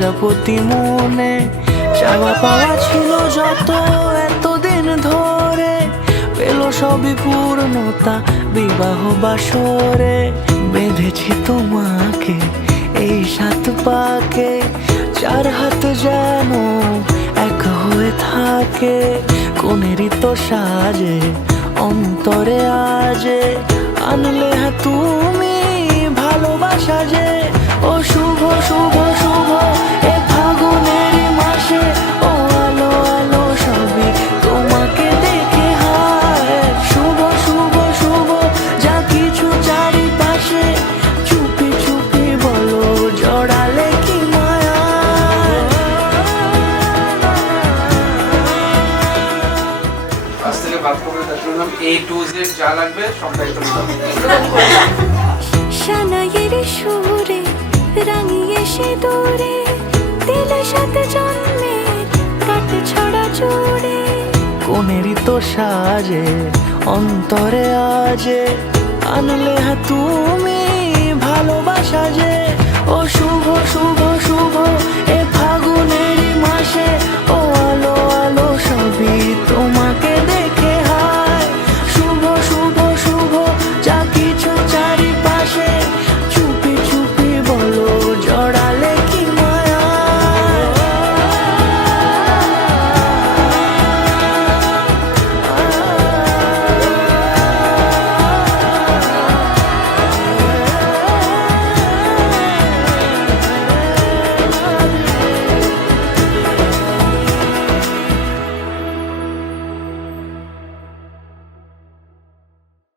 প্রজাপতি মনে চাওয়া পাওয়া ছিল যত এতদিন ধরে, পেল সবই পূর্ণতা বিবাহ বাসরে। বেঁধেছি তোমাকে এই 7 পাকে, 4 হাত যেন এক হয়ে থাকে। কোনেরই তো সাজে অন্তরে আজে আনলে তুমি ভালোবাসা যে। ও শুভ শুভ শুভ এ ফাগুনের মাসে, ও আলো আলো সবই তোমাকে দেখে হায়। শুভ শুভ শুভ যা কিছু চারিপাশে, চুপি চুপি বলো জড়ালে কি মায়া। আজ থেকে বাদ কবিতা শুনলাম, A to Z যা লাগবে সব দায়িত্ব নিলাম। শানাইয়ের সুরে রাঙিয়ে সে দূরে, দিলে সাথে জন্মের কাট ছড়া জোড়ে। কোনেরই তো সাজে অন্তরে আজে আনলে তুমি